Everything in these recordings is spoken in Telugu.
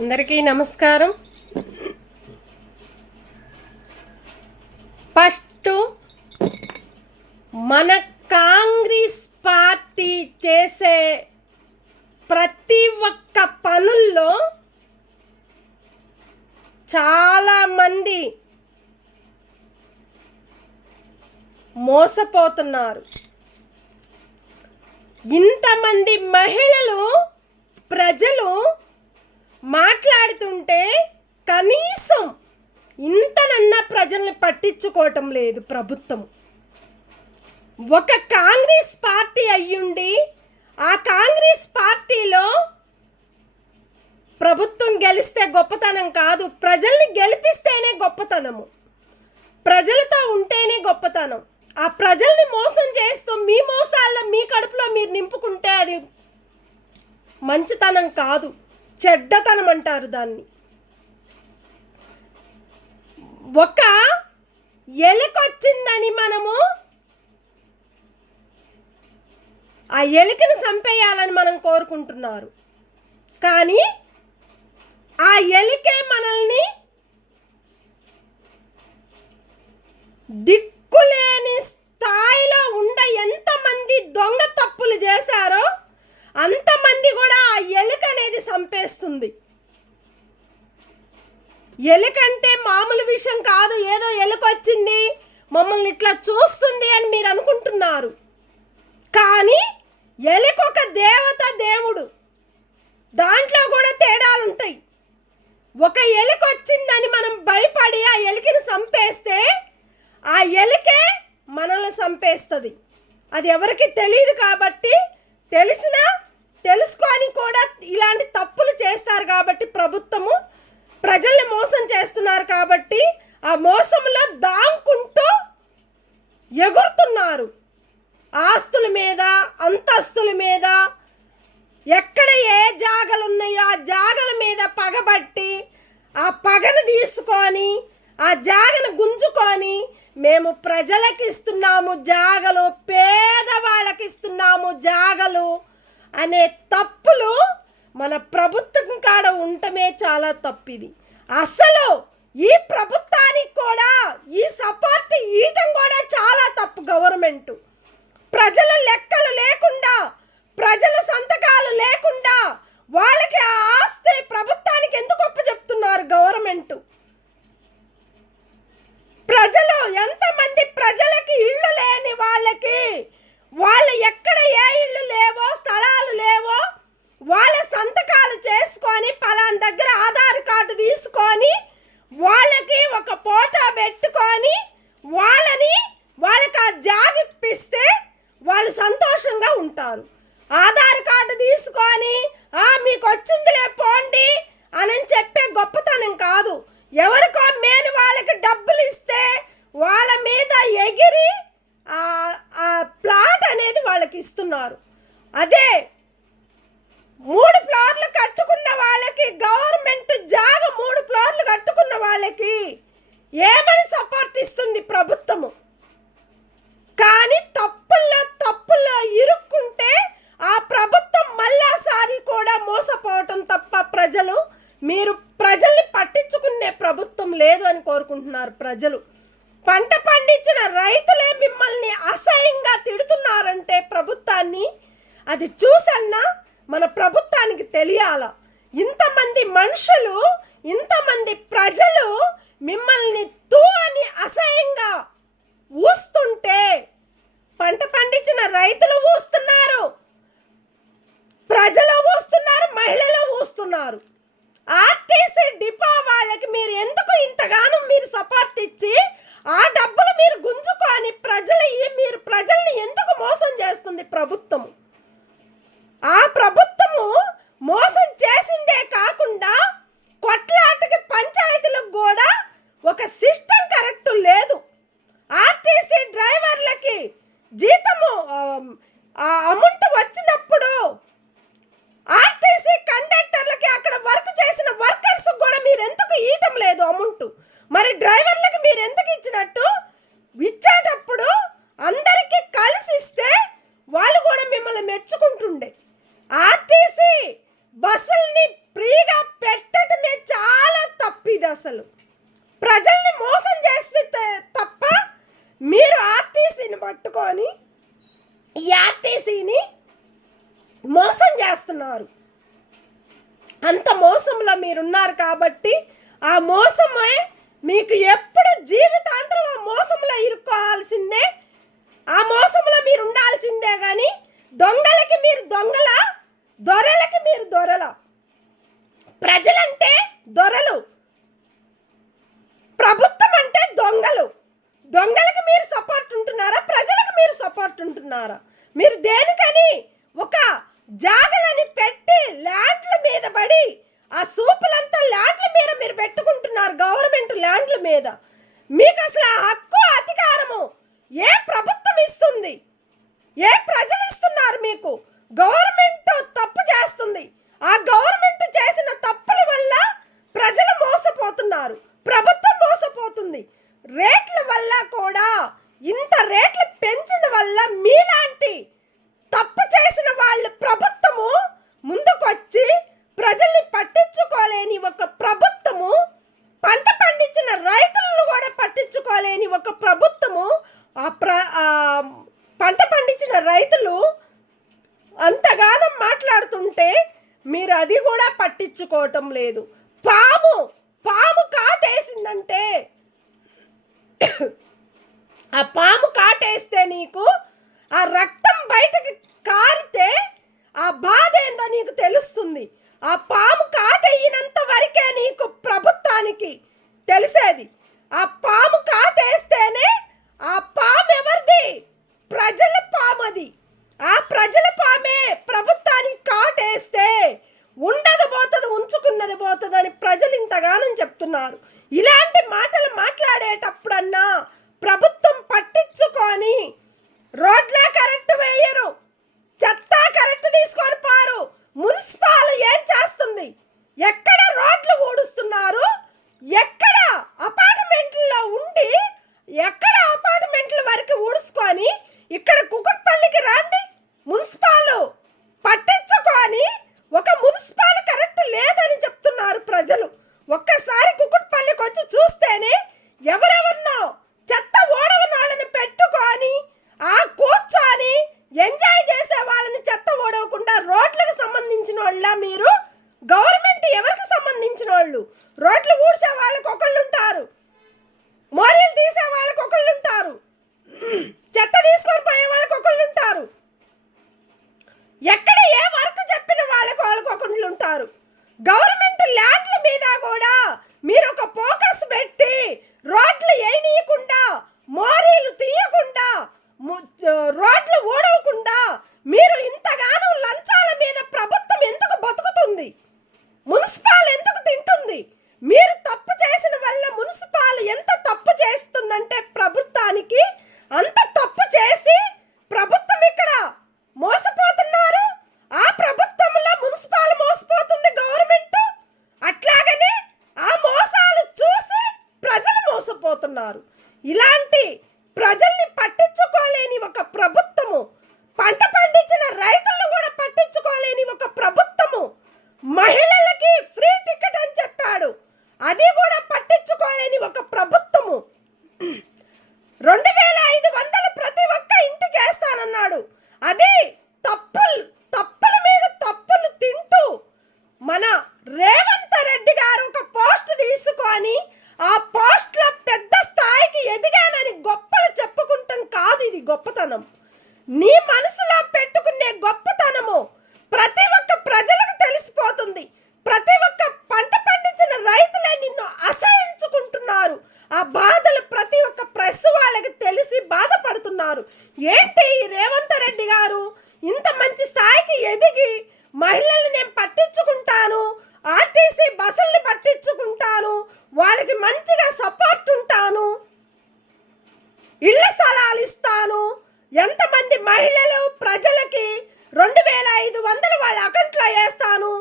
అందరికీ నమస్కారం. ఫస్ట్ మన కాంగ్రెస్ పార్టీ చేసే ప్రతి ఒక్క పనుల్లో చాలామంది మోసపోతున్నారు. ఇంతమంది మహిళలు ప్రజలు మాట్లాడుతుంటే కనీసం ఇంతనన్నా ప్రజల్ని పట్టించుకోవటం లేదు ప్రభుత్వం. ఒక కాంగ్రెస్ పార్టీ అయ్యుండి ఆ కాంగ్రెస్ పార్టీలో ప్రభుత్వం గెలిస్తే గొప్పతనం కాదు, ప్రజల్ని గెలిపిస్తేనే గొప్పతనము, ప్రజలతో ఉంటేనే గొప్పతనం. ఆ ప్రజల్ని మోసం చేస్తూ మీ మోసాల్లో మీ కడుపులో మీరు నింపుకుంటే అది మంచితనం కాదు, చెడ్డతనం అంటారు దాన్ని. ఒక ఎలుకొచ్చిందని మనము ఆ ఎలుకను చంపేయాలని మనం కోరుకుంటున్నారు, కానీ ఆ ఎలుకే మనల్ని దిక్కులేని స్థాయిలో ఎంతమంది దొంగ తప్పులు చేశారో అంతమంది కూడా ఆ ఎలుక అనేది చంపేస్తుంది. ఎలుకంటే మామూలు విషయం కాదు, ఏదో ఎలుక వచ్చింది మమ్మల్ని ఇట్లా చూస్తుంది అని మీరు అనుకుంటున్నారు, కానీ ఎలుక ఒక దేవత, దేవుడు. దాంట్లో కూడా తేడాలు ఉంటాయి. ఒక ఎలుక వచ్చిందని మనం భయపడి ఆ ఎలుకని చంపేస్తే ఆ ఎలుకే మనల్ని చంపేస్తుంది. అది ఎవరికి తెలియదు కాబట్టి, తెలిసినా తెలుసుకొని కూడా ఇలాంటి తప్పులు చేస్తారు కాబట్టి ప్రభుత్వము ప్రజల్ని మోసం చేస్తున్నారు కాబట్టి ఆ మోసంలో దాంకుంటూ ఎగురుతున్నారు. ఆస్తుల మీద, అంతస్తుల మీద, ఎక్కడ ఏ జాగలు ఉన్నాయో ఆ జాగల మీద పగబట్టి ఆ పగను తీసుకొని ఆ జాగను గుంజుకొని మేము ప్రజలకు ఇస్తున్నాము జాగలు, పేదవాళ్ళకి ఇస్తున్నాము జాగలు అనే తప్పులు మన ప్రభుత్వం కాడ ఉండటమే చాలా తప్పిది. అసలు ఈ ప్రభుత్వానికి కూడా ఈ సపోర్ట్ ఇవ్వటం కూడా చాలా తప్పు. గవర్నమెంట్ ప్రజల లెక్కలు లేకుండా, ప్రజల సంతకాలు లేకుండా వాళ్ళకి ఆ ఆస్తి ప్రభుత్వానికి ఎందుకు అప్పచెప్తున్నారు గవర్నమెంట్? ప్రజలు ఎంతమంది ప్రజలకి ఇళ్ళు లేని వాళ్ళకి, వాళ్ళు ఎక్కడ ఏ ఇళ్ళు లేవో, స్థలాలు లేవో, వాళ్ళ సంతకాలు చేసుకొని పలానా దగ్గర ఆధార్ కార్డు తీసుకొని వాళ్ళకి ఒక ఫోటో పెట్టుకొని వాళ్ళకి ఆ జాగ ఇప్పిస్తే వాళ్ళు సంతోషంగా ఉంటారు. ఆధార్ కార్డు తీసుకొని మీకు వచ్చిందిలే పోండి అని చెప్పే గొప్పతనం కాదు. ఎవరికో మేలు వాళ్ళకి డబ్బులు ఇస్తే వాళ్ళ మీద ఎగిరి ఆ ప్లాట్ అనేది వాళ్ళకి ఇస్తున్నారు. అదే 3 ఫ్లోర్లు కట్టుకున్న వాళ్ళకి గవర్నమెంట్ జాగ 3 ఫ్లోర్లు కట్టుకున్న వాళ్ళకి ఏమని సపోర్ట్ ఇస్తుంది ప్రభుత్వము? కానీ తప్పుల్లో ఇరుక్కుంటే ఆ ప్రభుత్వం మళ్ళాసారి కూడా మోసపోవటం తప్ప మీరు ప్రజల్ని పట్టించుకునే ప్రభుత్వం లేదు అని కోరుకుంటున్నారు ప్రజలు. పంట పండించిన రైతులే మిమ్మల్ని అసహ్యంగా తిడుతున్నారంటే ప్రభుత్వాన్ని అది చూసన్నా మన ప్రభుత్వానికి తెలియాల. ఇంతమంది మనుషులు, ఇంతమంది ప్రజలు మిమ్మల్ని తూ అని అసహ్యంగా ఊస్తుంటే, పంట పండించిన రైతులు ఊస్తున్నారు, ప్రజలు ఊస్తున్నారు, మహిళలు ఊస్తున్నారు. ఆర్టీసీ డిపో వాళ్ళకి మీరు ఎందుకు ఇంతగానో మీరు సపోర్ట్ ఇచ్చి ఆ డబ్బులు మీరు గుంజుకొని మీరు ప్రజల్ని ఎందుకు మోసం చేస్తుంది ప్రభుత్వం? ఆ ప్రభుత్వము మోసం చేసిందే కాకుండా కొట్లాటకి పంచాయతీలకు కూడా ఒక సిస్టమ్ కరెక్ట్ లేదు. ఆర్టీసీ డ్రైవర్లకి జీతము అమౌంట్ వచ్చినప్పుడు ఆర్టీసీ కండక్టర్లకి అక్కడ వర్క్ చేసిన వర్కర్స్ కూడా మీరు ఎందుకు ఇవ్వటం లేదు అమౌంట్? మరి డ్రైవర్లకి మీరు ఎందుకు ఇచ్చినట్టు? ఇచ్చేటప్పుడు అందరికీ కలిసి ఇస్తే వాళ్ళు కూడా మిమ్మల్ని మెచ్చుకుంటుండే. ఆర్టీసీ బస్సుల్ని అసలు ప్రజల్ని మోసం చేస్తే తప్ప మీరు ఆర్టీసీని పట్టుకొని ఈ ఆర్టీసీని మోసం చేస్తున్నారు. అంత మోసంలో మీరున్నారు కాబట్టి ఆ మోసమే మీకు ఎప్పుడు జీవితాంతరం ఆ మోసంలో ఇరుక్కోవాల్సిందే, ఆ మోసంలో మీరు ఉండాల్సిందే. కానీ దొంగలకి మీరు దొంగల, దొరలకి మీరు దొరల. ప్రజలంటే దొరలు, ప్రభుత్వం అంటే దొంగలు. దొంగలకి మీరు సపోర్ట్ ఉంటున్నారా, ప్రజలకు మీరు సపోర్ట్ ఉంటున్నారా? మీరు దేనికని ఒక జాగలని పెట్టి ల్యాండ్ల మీద పడి ఆ సూపులంతా ల్యాండ్ల మీద మీరు పెట్టుకుంటున్నారు, గవర్నమెంట్ ల్యాండ్ల మీద. మీకు అసలు ఆ హక్కు అధికారము ఏ ప్రభుత్వం ఇస్తుంది? ఏ ప్రజలు ఇస్తున్నారు మీకు? గవర్నమెంట్ తప్పు చేస్తుంది. ఆ గవర్నమెంట్ చేసిన తప్పుల వల్ల ప్రజలు మోసపోతున్నారు, ప్రభుత్వం మోసపోతుంది. రేట్ల వల్ల కూడా ఇంత రేట్లు పెంచిన వల్ల మీలాంటి తప్పు చేసిన వాళ్ళు ప్రభుత్వము ముందుకొచ్చి ప్రజల్ని పట్టించుకోలేని ఒక ప్రభుత్వము, పంట పండించిన రైతులను కూడా పట్టించుకోలేని ఒక ప్రభుత్వము, పంట పండించిన రైతులు అంతగానో మాట్లాడుతుంటే మీరు అది కూడా పట్టించుకోవటం లేదు. పాము కాటేసిందంటే ఆ పాము కాటేస్తే నీకు ఆ రక్తం బయటకు కారితే ఆ బాధ ఏందో నీకు తెలుస్తుంది. ఆ పాము కాటేయినంత వరకే నీకు ప్రభుత్వానికి తెలిసేది. ఆ పాము కాటేస్తేనే ఆ పాము ఎవరిది? ప్రజల పాము. అది ఆ ప్రజల పామే ప్రభుత్వానికి కాటేస్తే ఉండదు పోతుంది, ఉంచుకున్నది పోతుంది అని ప్రజలు ఇంతగానో చెప్తున్నారు. ఇలాంటి మాటలు మాట్లాడేటప్పుడన్నా ప్రభుత్వం పట్టించుకొని రోడ్లే కరెక్ట్ వేయరు, చెత్త కరెక్ట్ తీసుకొని పారు. మున్సిపాల్ ఏం చేస్తుంది? ఎక్కడ రోడ్లు ఊడుస్తున్నారు? ఎక్కడ అపార్ట్మెంట్లో ఉండి ఎక్కడ అపార్ట్మెంట్ల వరకు ఊడుచుకొని ఇక్కడ కుకట్పల్లికి రండి. మున్సిపాల్ పట్టించుకొని ఒక మున్సిపాల్ కరెక్ట్ లేదని చెప్తున్నారు ప్రజలు. ఒక్కసారి కుకట్పల్లికి వచ్చి చూస్తేనే ఎవరెవరినో చెత్త ఓడవని వాళ్ళని పెట్టుకొని ఆ కూర్చొని ఎంజాయ్ చేసే వాళ్ళని చెత్త ఓడవకుండా రోడ్లకు సంబంధించిన వాళ్ళ మీరు? గవర్నమెంట్ ఎవరికి సంబంధించిన వాళ్ళు? రోడ్లు ఊడ్చే వాళ్ళకి ఒకళ్ళు ఉంటారు, మోరీలు తీసే వాళ్ళకి ఒకళ్ళు ఉంటారు, చెత్త తీసుకొని పోయే వాళ్ళకి ఒకళ్ళు ఉంటారు, ఎక్కడ ఏ వర్క్ చెప్పిన వాళ్ళకి ఒకళ్ళు ఉంటారు. గవర్నమెంట్ ల్యాండ్ల మీద కూడా మీరు ఒక ఫోకస్ పెట్టి రోడ్లు వేయనీయకుండా, మోరీలు తీయకుండా, రోడ్లు ఊడవకుండా మీరు ఇంతగానో లంచాల మీద ప్రభుత్వం ఎందుకు బతుకుతుంది? మున్సిపాల్ ఎందుకు తింటుంది? మీరు తప్పు చేసిన వల్ల మున్సిపాల్ ఎంత తప్పు చేస్తుందంటే ప్రభుత్వానికి అంత తప్పు చేసి ప్రభుత్వం ఇక్కడ మోసపోతున్నారు. ఆ ప్రభుత్వంలో మున్సిపాల్ మోసపోతుంది, గవర్నమెంట్. అట్లాగనే ఆ మోసాలు చూసి ప్రజలు మోసపోతున్నారు. ఇలాంటి ప్రజల్ని పట్టించుకోలేని ఒక ప్రభుత్వము, పంట పండించిన రైతులను కూడా పట్టించుకోలేని ఒక ప్రభుత్వము, మహిళలకి ఫ్రీ టికెట్ అని చెప్పాడు, అది కూడా పట్టించుకోలేని ఒక ప్రభుత్వము, 2500 ప్రతి ఒక్క ఇంటికి వేస్తానన్నాడు. అది తప్పుల మీద తప్పులు తింటూ మన రేవంత్ రెడ్డి గారు ఒక పోస్ట్ తీసుకొని ఆ పోస్ట్లో పెద్ద స్థాయికి ఎదిగానని గొప్పలు చెప్పుకుంటాం కాదు. ఇది గొప్పతనం, నీ మనసులో పెట్టుకునే గొప్పతనము ప్రతి ఒక్క ప్రజలకు తెలిసిపోతుంది. ప్రతి ఒక్క పంట పండించిన రైతులే నిన్ను అసహించుకుంటున్నారు. ఆ బాధలు ప్రతి ఒక్క ప్రెస్ వాళ్ళకి తెలిసి బాధపడుతున్నారు. ఏంటి రేవంత్ రెడ్డి గారు ఇంత మంచి స్థాయికి ఎదిగి మహిళల్ని నేను పట్టించుకుంటాను, ఆర్టీసీ బస్సుల్ని పట్టించుకుంటాను, వాళ్ళకి మంచిగా సపోర్ట్ ఉంటాను, ఇళ్ల స్థలాలు ఇస్తాను, ఎంతమంది మహిళలు ప్రజలకి 2500 వాళ్ళ అకౌంట్లో వేస్తాను,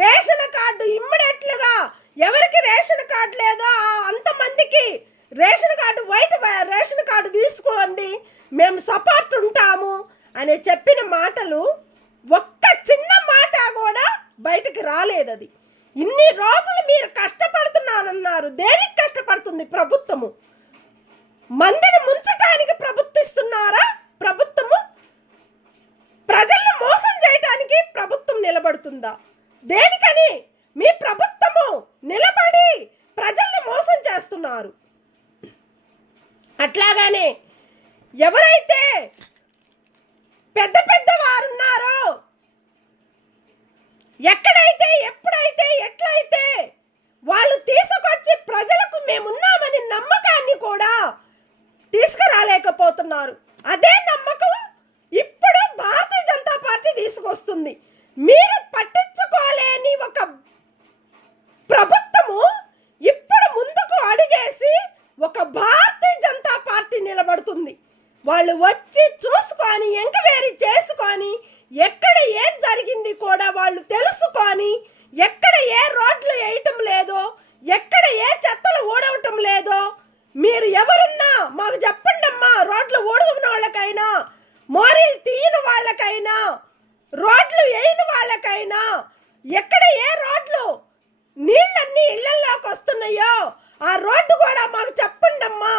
రేషన్ కార్డు ఇమ్మీడియట్లుగా ఎవరికి రేషన్ కార్డు లేదో అంతమందికి ration card, white ration card తీసుకోండి, మేము సపోర్ట్ ఉంటాము అని చెప్పిన మాటలు ఒక్క చిన్న మాట కూడా బయటకు రాలేదు. అది ఇన్ని రోజులు మీరు కష్టపడుతున్నానన్నారు. దేనికి కష్టపడుతుంది ప్రభుత్వము? మందిని ముంచటానికి ప్రభుత్విస్తున్నారా? ప్రభుత్వము ప్రజల్ని మోసం చేయటానికి ప్రభుత్వం నిలబడుతుందా? దేనికని మీ ప్రభుత్వము నిలబడి ప్రజల్ని మోసం చేస్తున్నారు. అట్లాగానే ఎవరైతే పెద్ద పెద్ద వారు ఉన్నారో, ఎక్కడైతే ఎప్పుడైతే ఎట్లయితే వాళ్ళు తీసుకొచ్చి ప్రజలకు మేమున్నామని నమ్మకాన్ని కూడా తీసుకురాలేకపోతున్నారు. అదే నమ్మకం ఇప్పుడు భారతీయ జనతా పార్టీ తీసుకొస్తుంది. మీరు పట్టించుకోలేని ఒక ప్రభుత్వము ఇప్పుడు ముందుకు అడుగేసి ఒక భారతీయ జనతా పార్టీ నిలబడుతుంది. వాళ్ళు వచ్చి చూసుకొని ఎంక్వైరీ చేసుకొని ఎక్కడ ఏం జరిగింది కూడా వాళ్ళు తెలుసుకొని, ఎక్కడ ఏ రోడ్లు వేయటం లేదో, ఎక్కడ ఏ చెత్తలు ఊడవటం లేదో మీరు ఎవరున్నా మాకు చెప్పండి అమ్మా. రోడ్లు ఊడవని వాళ్ళకైనా, మోరీలు తీయని వాళ్ళకైనా, రోడ్లు వేయని వాళ్ళకైనా, ఎక్కడ ఏ రోడ్లు నీళ్ళన్నీ ఇళ్లలోకి వస్తున్నాయో ఆ రోడ్డు కూడా మాకు చెప్పండి అమ్మా.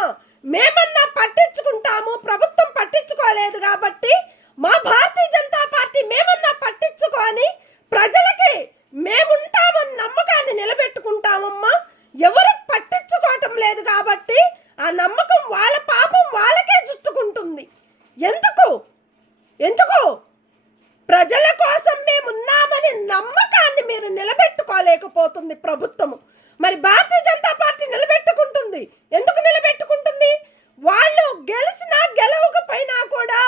మేమన్నా పట్టించుకుంటాము, ప్రభుత్వం పట్టించుకోలేదు కాబట్టి మా భారతీయ జనతా పార్టీ మేమన్నా పట్టించుకొని ప్రజలకి మేముంటామని నమ్మకాన్ని నిలబెట్టుకుంటామమ్మా. ఎవరు పట్టించుకోవటం లేదు కాబట్టి ఆ నమ్మకం వాళ్ళ పాపం వాళ్ళకే చుట్టుకుంటుంది. ఎందుకు ప్రజల కోసం మేమున్నామని నమ్మకాన్ని మీరు నిలబెట్టుకోలేకపోతుంది ప్రభుత్వము. మరి భారతీయ జనతా పార్టీ నిలబెట్టుకుంటుంది. ఎందుకు నిలబెట్టుకుంటుంది? వాళ్ళు గెలిచినా గెలవకపోయినా కూడా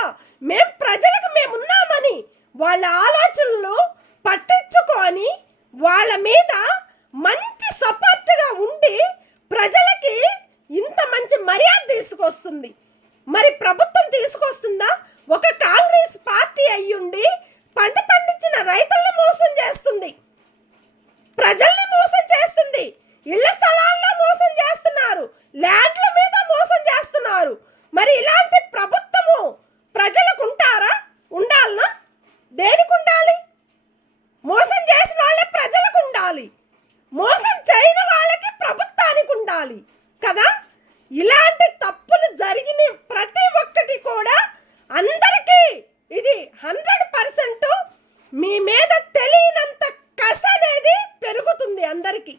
ప్రజలకు మేమున్నామని వాళ్ళ ఆలోచనలు పట్టించుకొని వాళ్ళ మీద మంచి సపోర్ట్గా ఉండి ప్రజలకి ఇంత మంచి మర్యాద తీసుకొస్తుంది. మరి ప్రభుత్వం తీసుకొస్తుందా? ఒక కాంగ్రెస్ పార్టీ అయ్యుండి పంట పండించిన రైతుల్ని మోసం చేస్తుంది, ప్రజల్ని మోసం చేస్తుంది, ఇళ్ల స్థలాల్లో మోసం చేస్తున్నారు, ల్యాండ్ల మీద మోసం చేస్తున్నారు. మరి ఇలాంటి ప్రభుత్వము ప్రజలకు ఉంటారా? ఉండాలనా? దేనికి ఉండాలి? మోసం చేసిన వాళ్ళే ప్రజలకు ఉండాలి, మోసం చేయని వాళ్ళకి ప్రభుత్వానికి ఉండాలి కదా. ఇలాంటి తప్పులు జరిగిన ప్రతి ఒక్కటి కూడా అందరికీ ఇది 100% మీ మీద తెలియనంత కసి అనేది పెరుగుతుంది అందరికీ.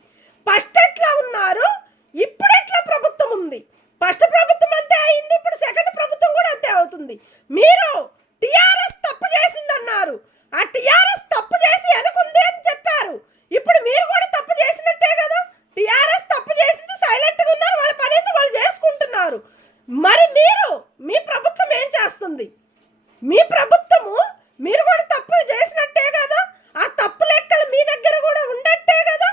ఫస్ట్ ఎట్లా ఉన్నారు, ఇప్పుడు ఎట్లా ప్రభుత్వం ఉంది. ఫస్ట్ ప్రభుత్వం అంతే అయింది, ఇప్పుడు సెకండ్ ప్రభుత్వం కూడా అంతే అవుతుంది. మీరు టీఆర్ఎస్ తప్పు చేసిందన్నారు, ఆ టీఆర్ఎస్ తప్పు చేసి వెనకుంది అని చెప్పారు. ఇప్పుడు మీరు కూడా తప్పు చేసినట్టే కదా. టీఆర్ఎస్ తప్పు చేసింది, సైలెంట్గా ఉన్నారు, వాళ్ళ పని ఏంది వాళ్ళు చేసుకుంటున్నారు. మరి మీ ప్రభుత్వం ఏం చేస్తుంది? మీ ప్రభుత్వము మీరు కూడా తప్పు చేసినట్టే కదా. ఆ తప్పు లెక్కలు మీ దగ్గర కూడా ఉండట్టే కదా.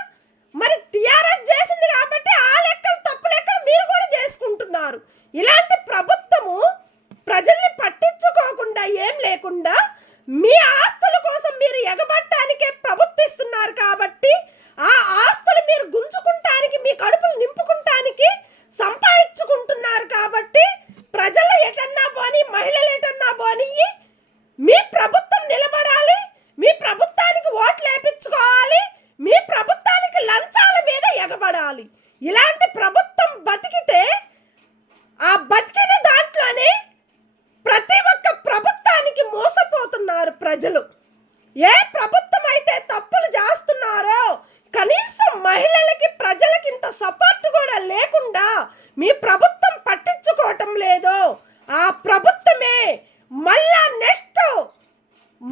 మరి టీఆర్ఎస్ చేసింది కాబట్టి ఆ లెక్కలు తప్పు లెక్కలు మీరు కూడా చేసుకుంటున్నారు. ఇలాంటి ప్రభుత్వము ప్రజల్ని పట్టించుకోకుండా ఏం లేకుండా మీ ఆస్తుల కోసం మీరు ఎగబట్టడానికే ప్రభుత్విస్తున్నారు కాబట్టి ఆ ఆస్తులు మీరు గుంజుకుంటానికి, మీ కడుపులు నింపుకుంటానికి సంపాదించుకుంటున్నారు కాబట్టి ప్రజలు ఎటన్నా పోని, మహిళలు ఎటన్నా పోని మీ ప్రభుత్వం నిలబడాలి, మీ ప్రభుత్వానికి ఓట్లు వేయించుకోవాలి, మీ ప్రభుత్వానికి లంచాల మీద ఎగబడాలి. ఇలాంటి ప్రభుత్వం బతికితే ఆ బతికిన దాంట్లోనే ప్రతి ఒక్క ప్రభుత్వానికి మోసపోతున్నారు ప్రజలు. ఏ ప్రభుత్వం అయితే తప్పులు చేస్తున్నారో, కనీసం మహిళలకి ప్రజలకి ఇంత సపోర్ట్ కూడా లేకుండా మీ ప్రభుత్వం పట్టించుకోవటం లేదో ఆ ప్రభుత్వమే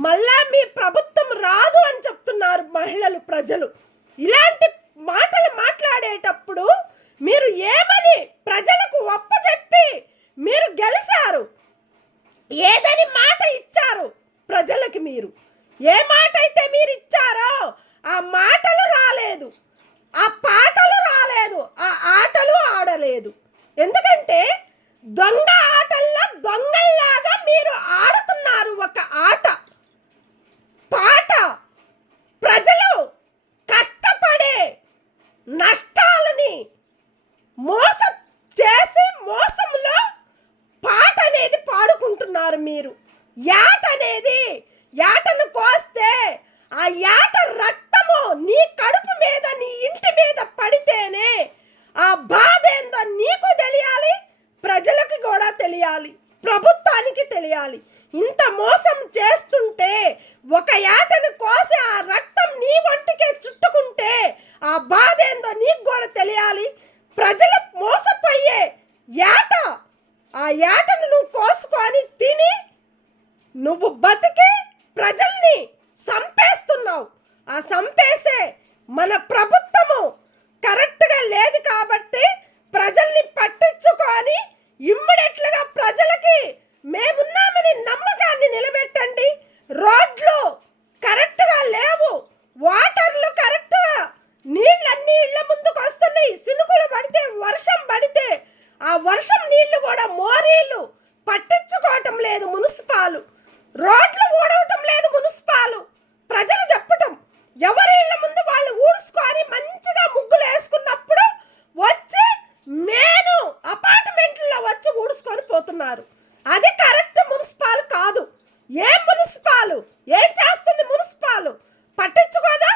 మళ్ళా మీ ప్రభుత్వం రాదు అని చెప్తున్నారు మహిళలు, ప్రజలు. ఇలాంటి మాటలు మాట్లాడేటప్పుడు మీరు ఏమని ప్రజలకు ఒప్పచెప్పి మీరు గెలిచారు, ఏదని మాట ఇచ్చారు ప్రజలకి? మీరు ఏ మాట అయితే మీరు ఇచ్చారో ఆ మాటలు రాలేదు, ఆ పాటలు రాలేదు, ఆ ఆటలు ఆడలేదు. ఎందుకంటే దొంగ ఆటల్లో దొంగల్లాగా మీరు ఆడుతున్నారు ఒక ఆట పాట. ప్రజలు కష్టపడే నష్టాలని మోసం చేసి మోసంలో పాట అనేది పాడుకుంటున్నారు మీరు. యాటను కోస్తే ఆ యాట రక్తము నీ కడుపు మీద ఆ బాధ ఏందో నీకు కూడా తెలియాలి. ప్రజలు మోసపోయే ఏట, ఆ ఏటను నువ్వు కోసుకొని తిని నువ్వు బతికి ప్రజల్ని సంపేస్తున్నావు. ఆ సంపేసే మన ప్రభుత్వము కరెక్ట్గా లేదు కాబట్టి ప్రజల్ని పట్టించుకొని ఇమ్మీడియట్లుగా ప్రజలకి మేమున్నామని నమ్మకాన్ని నిలబెట్టండి. రోడ్లు కరెక్ట్గా లేవు, వాటర్లు కరెక్ట్గా, నీళ్ళన్నీ ఇళ్ళ ముందుకు వస్తున్నాయి. సినుకులు పడితే, వర్షం పడితే ఆ వర్షం నీళ్లు కూడా మోరీలు పట్టించుకోవటం లేదు మున్సిపాలు. రోడ్లు ఊడవటం లేదు మున్సిపాలు. ప్రజలు చెప్పటం, ఎవరి ఇళ్ళ ముందు వాళ్ళు ఊడ్చుకొని మంచిగా ముగ్గులు వేసుకున్నప్పుడు వచ్చి మేను అపార్ట్మెంట్లో వచ్చి ఊడ్చుకొని పోతున్నారు. అది కరెక్ట్ మున్సిపాల్ కాదు. ఏం మున్సిపాలు ఏం చేస్తుంది? మున్సిపాలు పట్టించుకోదా?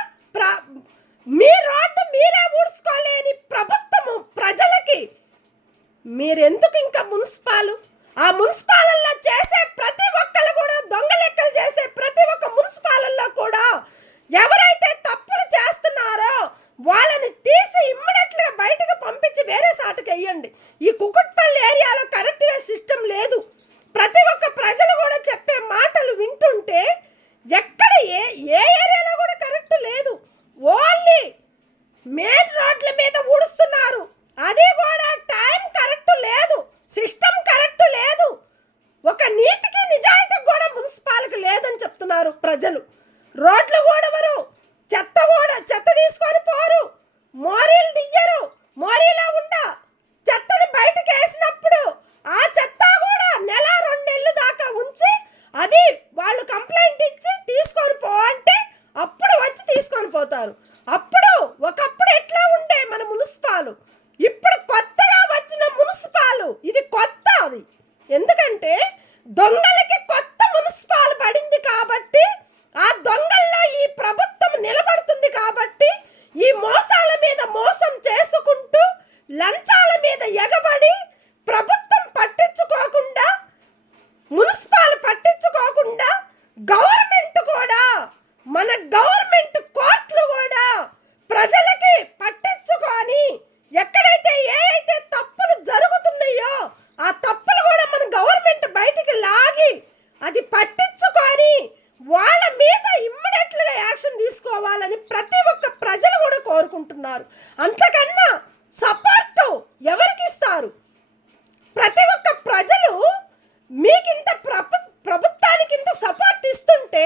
మీ రోడ్డు మీరే ఊడ్చుకోలేని ప్రభుత్వము ప్రజలకి మీరెందుకు ఇంకా మున్సిపాలు? ఆ మున్సిపాలల్లో చేసే ప్రతి ఒక్కళ్ళు కూడా దొంగ లెక్కలు చేసే ప్రతి ఒక్క మున్సిపాలల్లో కూడా ఎవరైతే తప్పులు చేస్తున్నారో వాళ్ళని తీసి ఇమ్మీడియట్గా బయటకు పంపించి వేరే సాటుకు వెయ్యండి. ఈ కుకుట్పల్లి ఏరియాలో కరెక్ట్గా సిస్టమ్ లేదు. ప్రతి ఒక్క ప్రజలు కూడా చెప్పే మాటలు వింటుంటే ఎక్కడ ఏ ఏరియాలో కూడా కరెక్ట్ లేదు. ఓన్లీ మెయిన్ రోడ్ల మీద ఊడుస్తున్నారు. అది కూడా టైం కరెక్ట్ లేదు, సిస్టమ్ కరెక్ట్ లేదు, ఒక నీతికి నిజాయితీకి కూడా మున్సిపాలిటీ లేదని చెప్తున్నారు ప్రజలు. రోడ్లు ఊడవరు, చెత్త తీసుకొని పోరు, మోరీలు దియ్యరు. మోరీలో ఉండ చెత్తని బయటకు వేసినప్పుడు ఆ చెత్త కూడా నెల 2 నెలలు దాకా ఉంచి అది వాళ్ళు కంప్లైంట్ ఇచ్చి తీసుకొని పో అంటే అప్పుడు వచ్చి తీసుకొని పోతారు. అప్పుడు ఒకప్పుడు ఎట్లా ఉండే మన మున్సిపాలు, ఇప్పుడు కొత్తగా వచ్చిన మున్సిపాలు ఇది కొత్త. అది ఎందుకంటే దొంగలకి కొత్త మున్సిపాల్ పడింది కాబట్టి, ఆ దొంగల్లో ఈ ప్రభుత్వం నిలబడుతుంది కాబట్టి, ఈ మోసాల మీద మోసం చేసుకుంటూ లంచాల మీద ఎగబడి ప్రభుత్వం పట్టించుకోకుండా, మున్సిపాల్ పట్టించుకోకుండా, గవర్నమెంట్ కూడా మన గవర్నమెంట్ కోర్టులు కూడా ప్రజలకి పట్టించుకొని ఎక్కడైతే ఏవైతే తప్పులు జరుగుతున్నాయో ఆ తప్పులు కూడా మన గవర్నమెంట్ బయటికి లాగి అది పట్టించుకొని వాళ్ళ మీద ఇమ్మీడియట్లుగా యాక్షన్ తీసుకోవాలని ప్రతి ఒక్క ప్రజలు కూడా కోరుకుంటున్నారు. అంతకన్నా సపోర్టు ఎవరికి ఇస్తారు? ప్రతి ఒక్క ప్రజలు మీకింత ప్రభుత్వానికి ఇంత సపోర్ట్ ఇస్తుంటే,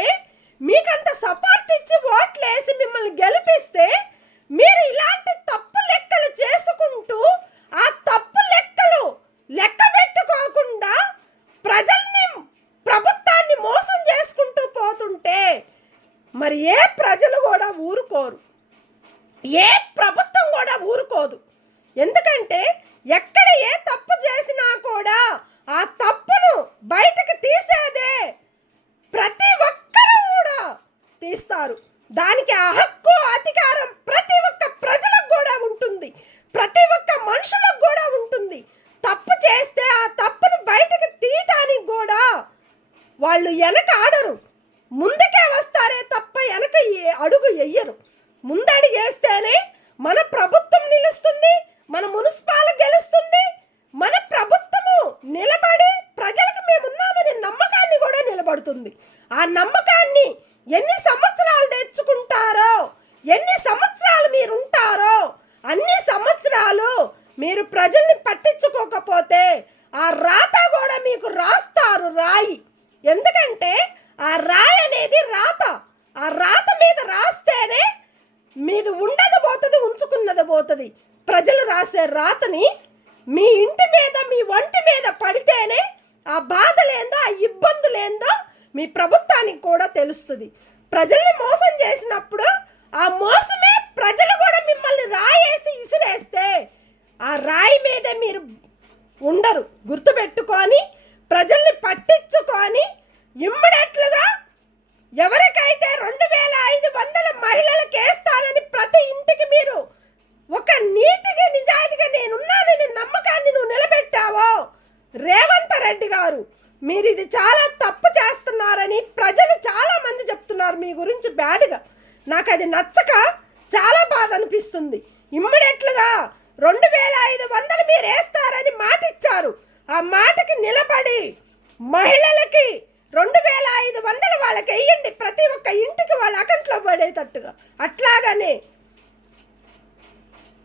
మీకంత సపోర్ట్ ఇచ్చి ఓట్లు వేసి మిమ్మల్ని గెలిపిస్తే మీరు ఇలాంటి తప్పు లెక్కలు చేసుకుంటూ ఆ తప్పు లెక్కలు లెక్క పెట్టుకోకుండా ప్రజల్ని ప్రభుత్వాన్ని మోసం చేసుకుంటూ పోతుంటే మరి ఏ ప్రజలు కూడా ఊరుకోరు, ఏ ప్రభుత్వం కూడా ఊరుకోదు. ఎందుకంటే ఎక్కడ ఏ తప్పు చేసినా కూడా ఆ తప్పును బయటకు తీసేదే ప్రతి ఒక్కరూ కూడా తీస్తారు. దానికి ఆ హక్కు అధికారం ప్రతి ఒక్క ప్రజలకు కూడా ఉంటుంది, ప్రతి ఒక్క మనుషులకు కూడా ఉంటుంది. తప్పు చేస్తే ఆ తప్పును బయటకు తీయటానికి కూడా వాళ్ళు వెనక ఆడరు, ముందుకే వస్తారే తప్ప వెనక అడుగు వెయ్యరు. ముందడుగు వేస్తేనే మన ప్రభుత్వం నిలుస్తుంది, మన మున్సిపాల్ గెలుస్తుంది, మన ప్రభుత్వము నిలబడి ప్రజలకు మేమున్నామనే నమ్మకాన్ని కూడా నిలబడుతుంది. ఆ నమ్మకాన్ని ఎన్ని సంవత్సరాలు తెచ్చుకుంటారో, ఎన్ని సంవత్సరాలు మీరు ఉంటారో అన్ని సంవత్సరాలు మీరు ప్రజల్ని పట్టించుకోకపోతే ఆ రాత కూడా మీకు రాస్తారు రాయి. ఎందుకంటే ఆ రాయి అనేది రాత, ఆ రాత మీద రాస్తేనే మీది ఉండదు పోతుంది, ఉంచుకున్నది పోతుంది. ప్రజలు రాసే రాతని మీ ఇంటి మీద మీ ఒంటి మీద పడితేనే ఆ బాధలేందో ఆ ఇబ్బందులేందో మీ ప్రభుత్వానికి కూడా తెలుస్తుంది. ప్రజల్ని మోసం చేసినప్పుడు ఆ మోసమే ప్రజలు కూడా మిమ్మల్ని రాయేసి ఇసిరేస్తే ఆ రాయి మీదే మీరు ఉండరు. గుర్తుపెట్టుకొని ప్రజల్ని పట్టించుకొని ఇమ్మీడియట్లుగా ఎవరికైతే 2500 మహిళలకు వేస్తానని ప్రతి ఇంటికి మీరు ఒక నీతిగా నిజాయితీగా నేనున్నానని నమ్మకాన్ని నువ్వు నిలబెట్టావో రేవంత్ రెడ్డి గారు, మీరు ఇది చాలా తప్పు చేస్తున్నారని ప్రజలు చాలా మంది చెప్తున్నారు మీ గురించి బ్యాడ్గా. నాకు అది నచ్చక చాలా బాధ అనిపిస్తుంది. కనిపిస్తుంది. ఇమ్మీడియట్లుగా 2500 మీరు వేస్తారని మాట ఇచ్చారు. ఆ మాటకి నిలబడి మహిళలకి 2500 వాళ్ళకి వేయండి, ప్రతి ఒక్క ఇంటికి వాళ్ళ అకౌంట్లో పడేటట్టుగా. అట్లాగనే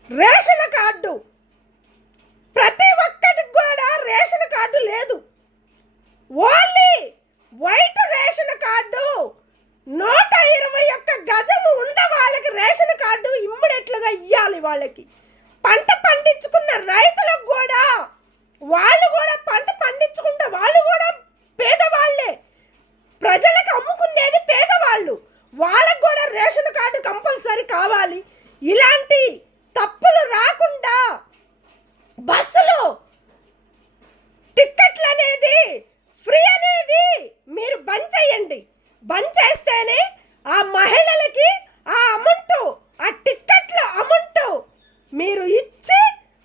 రేషన్ కార్డు, ప్రతి ఒక్కటికి కూడా రేషన్ కార్డు లేదు. ఓన్లీ వైట్ రేషన్ కార్డు, 121 గజము ఉండ వాళ్ళకి రేషన్ కార్డు ఇమ్మీడియట్లుగా ఇవ్వాలి. వాళ్ళకి పంట పండించుకున్న రైతులకు కూడా, వాళ్ళు కూడా పంట పండించుకుంటే వాళ్ళు కూడా పేదవాళ్లే, ప్రజలకు అమ్ముకునేది పేదవాళ్ళు, వాళ్ళకు కూడా రేషన్ కార్డు కంపల్సరీ కావాలి. ఇలాంటి తప్పులు రాకుండా బస్సులో టిక్కెట్లు అనేది ఫ్రీ అనేది మీరు బంద్ చేయండి. బంద్ చేస్తేనే ఆ మహిళలకి ఆ అమౌంట్, ఆ టిక్కెట్ల అమౌంట్ మీరు ఇచ్చి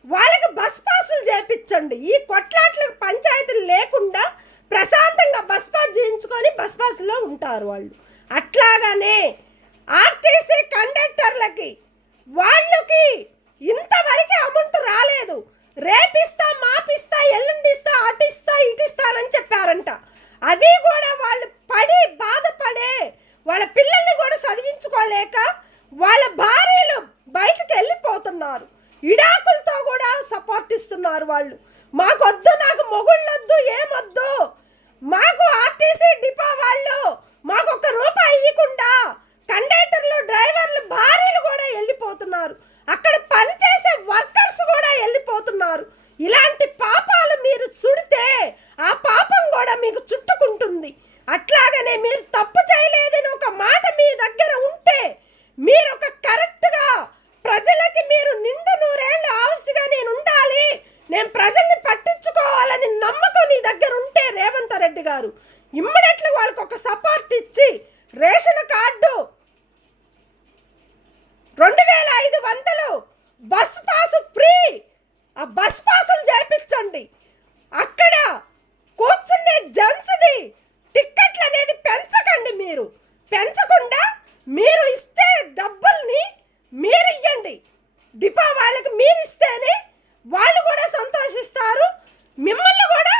వాళ్ళకి బస్ పాసులు చేయించండి. ఈ కొట్లాట్లకు పంచాయతీలు లేకుండా ప్రశాంతంగా బస్ పాస్ చేయించుకొని బస్ పాసులో ఉంటారు వాళ్ళు. అట్లాగనే ఆర్టీసీ కండక్టర్లకి వాళ్ళకి ఇంతవరకు అమౌంట్ రాలేదు. రేపిస్తా, మాపిస్తా, ఎల్లుండిస్తా, అటిస్తా, ఇటిస్తానని చెప్పారంట. అది కూడా వాళ్ళు పడి బాధపడే, వాళ్ళ పిల్లల్ని కూడా చదివించుకోలేక వాళ్ళ భార్యలు బయటకు వెళ్ళిపోతున్నారు. ఇడాకులతో కూడా సపోర్ట్ ఇస్తున్నారు వాళ్ళు. మాకొద్దు, నాకు మొగుళ్ళొద్దు, ఏమొద్దు, మాకు ఆర్టీసీ డిపో వాళ్ళు మాకు ₹1 ఇవ్వకుండా కండక్టర్లు, డ్రైవర్లు భార్యలు కూడా వెళ్ళిపోతున్నారు. అక్కడ పనిచేసే వర్కర్స్ కూడా వెళ్ళిపోతున్నారు. ఇలాంటి పాపాలు మీరు సుడితే ఆ పాపం కూడా మీకు చుట్టుకుంటుంది. అట్లాగనే మీరు తప్పు చేయలేదని ఒక మాట మీ దగ్గర ఉంటే, మీరు ఒక కరెక్ట్గా ప్రజలకి మీరు నిండు 100 ఏళ్ళు ఆవసిగా నేను ఉండాలి, నేను ప్రజల్ని పట్టించుకోవాలని నమ్మకం నీ దగ్గర ఉంటే రేవంత్ రెడ్డి గారు ఇమ్మీడియట్లీ వాళ్ళకి ఒక సపోర్ట్ ఇచ్చి ration card 2500 bus pass free, ఆ బస్ పాసులు చేయించండి. అక్కడ కూర్చునే జెంట్స్ది టిక్కెట్లు అనేది పెంచకండి. మీరు పెంచకుండా మీరు ఇస్తే డబ్బుల్ని మీరు ఇవ్వండి. డిపో వాళ్ళకి మీరు ఇస్తేనే వాళ్ళు కూడా సంతోషిస్తారు, మిమ్మల్ని కూడా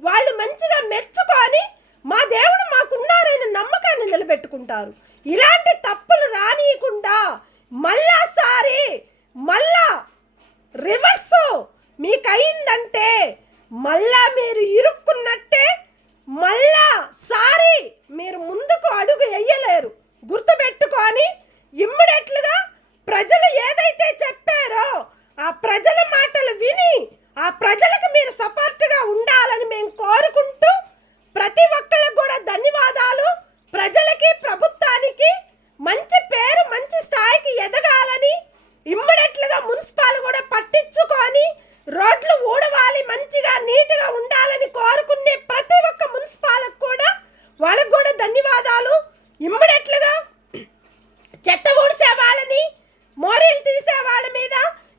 వాళ్ళు మంచిగా మెచ్చుకొని మా దేవుడు మాకున్నారని నమ్మకాన్ని నిలబెట్టుకుంటారు. ఇలాంటి తప్పులు రానియకుండా మళ్ళా రివర్స్ మీకు అయిందంటే మళ్ళా మీరు ఇరుక్కున్నట్టే, మళ్ళా సారి మీరు ముందుకు అడుగు వేయలేరు. గుర్తుపెట్టుకొని ఇమ్మీడియట్లుగా ప్రజలు ఏదైతే చెప్పారో ఆ ప్రజల మాటలు విని ఆ ప్రజలకు మీరు సపోర్ట్గా ఉండాలని మేము కోరుకుంటూ, ప్రతి ఒక్కళ్ళకు కూడా ధన్యవాదాలు. ప్రజలకి, ప్రభుత్వానికి మంచి పేరు, మంచి స్థాయికి ఎదగాలని ఇమ్మీడియట్లుగా మున్సిపాల్ కూడా పట్టించుకొని రోడ్లు ఊడవాలి, మంచిగా నీట్గా ఉండాలని కోరుకునే ప్రతి ఒక్క మున్సిపాలకు కూడా వాళ్ళకు కూడా ధన్యవాదాలు. ఇమ్మీడియట్లుగా చెత్త ఊడిసే వాళ్ళని, మోరీలు తీసే వాళ్ళ మీద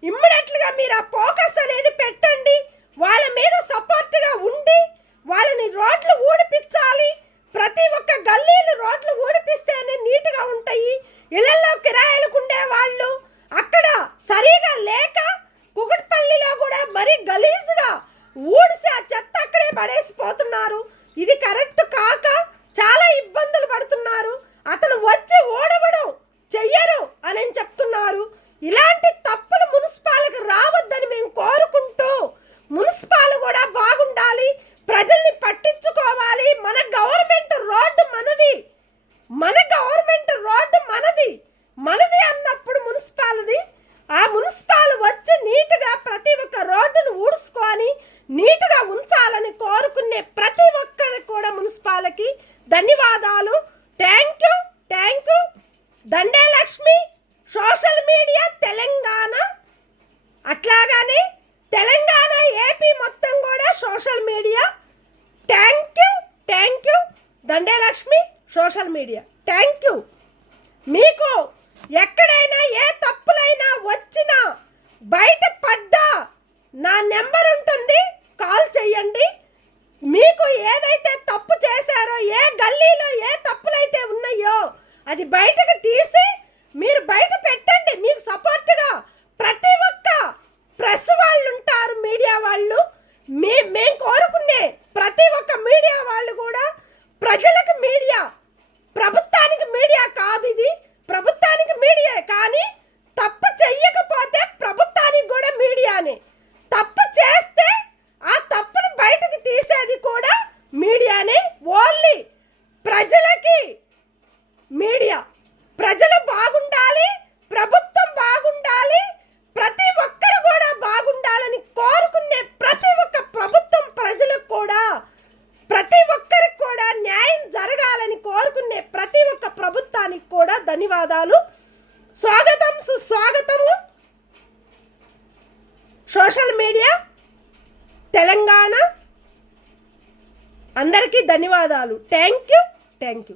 ఇమ్మీడియట్లుగా మీరు ఆ ఫోకస్ అనేది పెట్టండి. వాళ్ళ మీద సపోర్ట్గా ఉండి వాళ్ళని రోడ్లు ఊడిపించాలి. ప్రతి ఒక్క గల్లీలు రోడ్లు ఊడిపిస్తేనే నీట్గా ఉంటాయి. ఇళ్లలో కిరాయిలకు ఉండే వాళ్ళు అక్కడ సరిగా లేక కుకట్పల్లిలో కూడా మరీ గలీజ్గా ఊడిసి ఆ చెత్త అక్కడే పడేసిపోతున్నారు. ఇది కరెక్ట్ కాక చాలా ఇబ్బందులు పడుతున్నారు. అతను వచ్చి ఓడవడం చెయ్యరు అని చెప్తున్నారు. ఇలాంటి తప్పులు మున్సిపాల్కి రావద్దని మేము కోరుకుంటూ, మున్సిపాల్ కూడా బాగుండాలి, ప్రజల్ని పట్టించుకోవాలి. మన గవర్నమెంట్ రోడ్డు మనది, మన గవర్నమెంట్ రోడ్డు మనది అన్నప్పుడు మున్సిపాల్ది, ఆ మున్సిపాల్ వచ్చి నీట్గా ప్రతి ఒక్క రోడ్డును ఊడ్చుకొని నీట్గా ఉంచాలని కోరుకునే ప్రతి ఒక్కరికి కూడా మున్సిపాల్కి ధన్యవాదాలు. Thank you. Dande Lakshmi social media Telangana, అట్లాగానే తెలంగాణ, ఏపీ మొత్తం కూడా social media. Thank you Dande Lakshmi social media. Thank you. మీకు ఎక్కడైనా ఏ తప్పులైనా వచ్చినా బయట పడ్డా నా నెంబర్ ఉంటుంది, కాల్ చేయండి. మీకు ఏదైతే తప్పు చేశారో, ఏ గల్లీలో ఏ తప్పులైతే ఉన్నాయో అది బయటకు తీసి మీరు బయట పెట్టండి. మీకు సపోర్ట్గా సోషల్ మీడియా తెలంగాణ అందరికీ ధన్యవాదాలు. Thank you.